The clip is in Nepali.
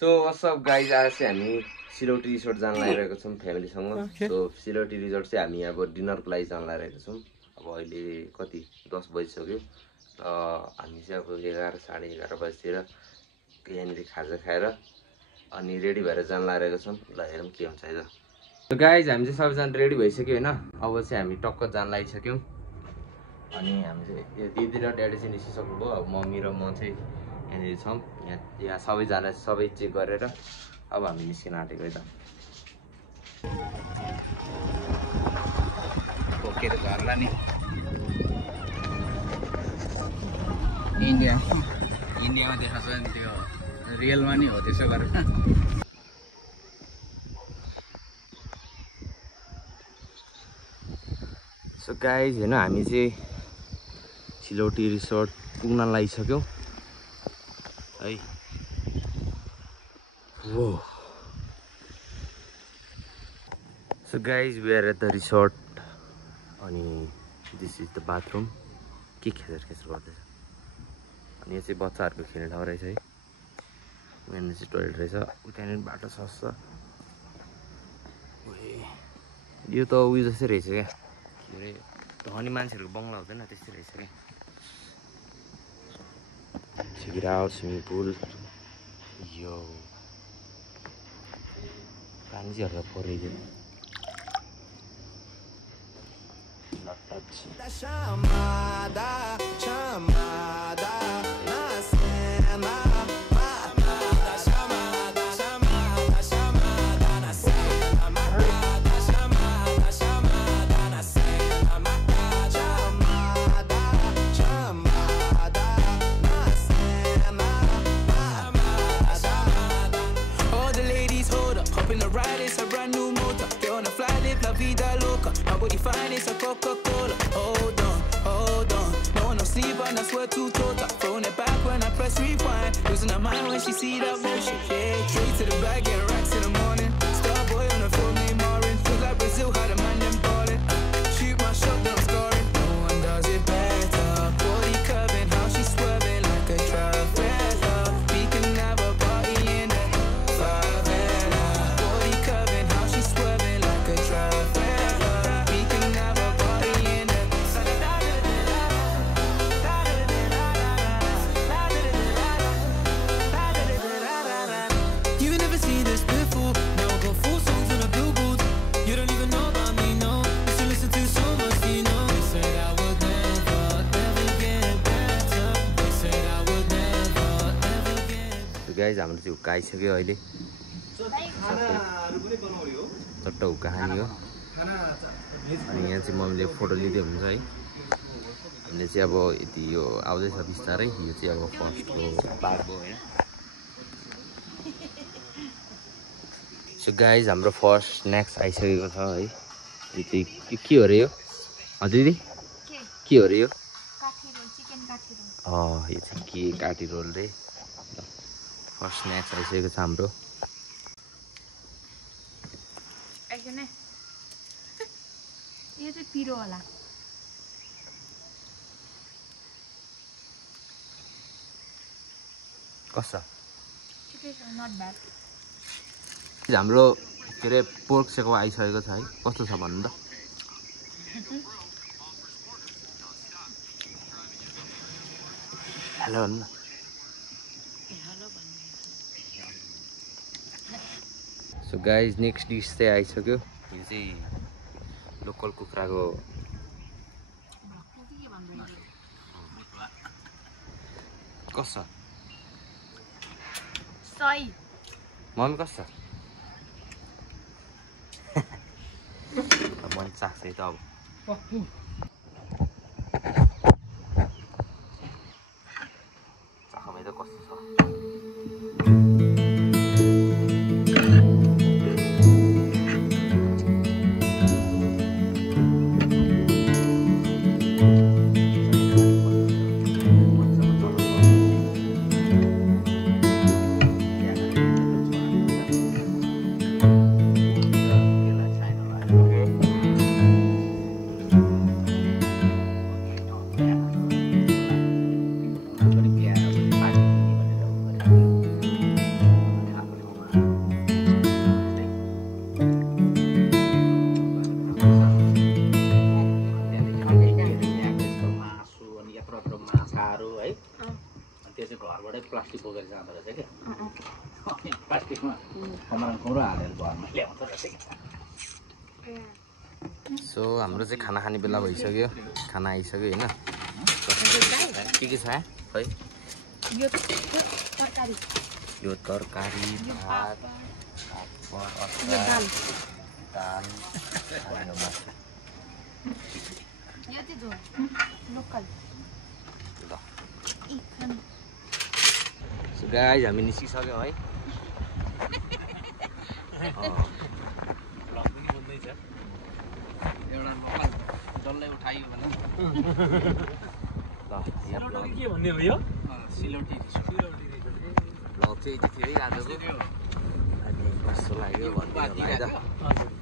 सो व्हाट्सअप गाइज आज चाहिँ हामी सिलौटी रिसोर्ट जान लागिरहेको छौँ फ्यामिलीसँग। सो सिलौटी रिसोर्ट चाहिँ हामी अब डिनरको लागि जान लागिरहेको छौँ। अब अहिले कति 10 बजिसक्यो र हामी चाहिँ अब 11 साढे 11 बजीतिर यहाँनिर खाजा खाएर अनि रेडी भएर जान लागिरहेको छौँ। ल हेरौँ के हुन्छ है। त गाइज हामी चाहिँ सबैजना रेडी भइसक्यो होइन। अब चाहिँ हामी टक्क जान लागिसक्यौँ अनि हामी चाहिँ दिदी र ड्याडी चाहिँ निस्किसक्नुभयो। अब मम्मी र म चाहिँ यहाँनिर छौँ। यहाँ सबैजना सबै चेक गरेर अब हामी निस्किन आँटेको है त। बोकेर झर्ला नि इन्डियामा देखाएको छ नि त्यो रियलमा नि हो त्यसो गरेर। सो गाइज होइन हामी चाहिँ सिलौटी रिसोर्ट पुग्न लागिसक्यौँ है। वो so guys we are at the resort अनि दिस इज द बाथरुम। के खेचर गर्दैछ अनि यो चाहिँ बच्चाहरूको खेल्ने ठाउँ रहेछ है। यहाँनिर चाहिँ टोइलेट रहेछ। उतानिर बाटो सस्छ। यो त उयो जस्तै रहेछ क्या, के अरे धनी मान्छेहरूको बङ्गला हुँदैन त्यस्तै रहेछ क्या। Check it out, swimming pool. Yo. पानी चाहिँ हल्का परिदियो। Not touch. Fine, it's a Coca-Cola. Hold on. No one no sleep and I swear to total. Throwing it back when I press rewind. Losing her mind when she see that motion. Yeah, straight to the bag, get racks in the morning. Star boy on the phone, name orange. Feel like Brazil, how the man them ballin'. Shoot my shot, then I'm scoring. No one does it better. Body curving, how she swerving like a Travelera. We can have a party in the favela. Body curving, how she swerving like a Travelera. Guys हाम्रो चाहिँ हुक्का आइसक्यो अहिले। चट्ट हुक्का खाने हो। अनि यहाँ चाहिँ मम्मीले फोटो लिँदै हुन्छ है। हामीले चाहिँ अब यति यो आउँदैछ बिस्तारै। यो चाहिँ अब फर्स्टको बाटो होइन। सो गाइज हाम्रो फर्स्ट स्न्याक्स आइसकेको छ है। यो चाहिँ के हो अरे यो? हजुर दिदी के हो अरे यो? यो चाहिँ के काठी रोल रे। फर्स्ट स्न्याक्स आइसकेको छ हाम्रो। यो चाहिँ पिरो होला। कस्तो नट ब्याड। हाम्रो के अरे पोर्क सेको आइसकेको छ है। कस्तो छ भन्नु त? हेलो भन्नु न। सो गाइज नेक्स्ट डिस चाहिँ आइसक्यो। यो चाहिँ लोकल कुखुराको कस्तो सही मम्मी कस्तो मन चाख्छ है त। अब चाख भाइ त कस्तो छ? प्लास्टिकमा कमरा हालेर घरमा ल्याउँछ जस्तै सो हाम्रो चाहिँ खाना खाने बेला भइसक्यो खाना आइसक्यो होइन के छ खै यो तरकारी यो तरकारी भात यो दाल दाल अनि मासु यो चाहिँ झोल लोकल ल सो गाइस हामी निस्किसक्यौँ है एउटा लोकल डल्लै उठाइयो भने के भन्ने हो यो सिलौटी भ्लग चाहिँ यति थियो है आजको अनि कस्तो लाग्यो भन्नु होला है त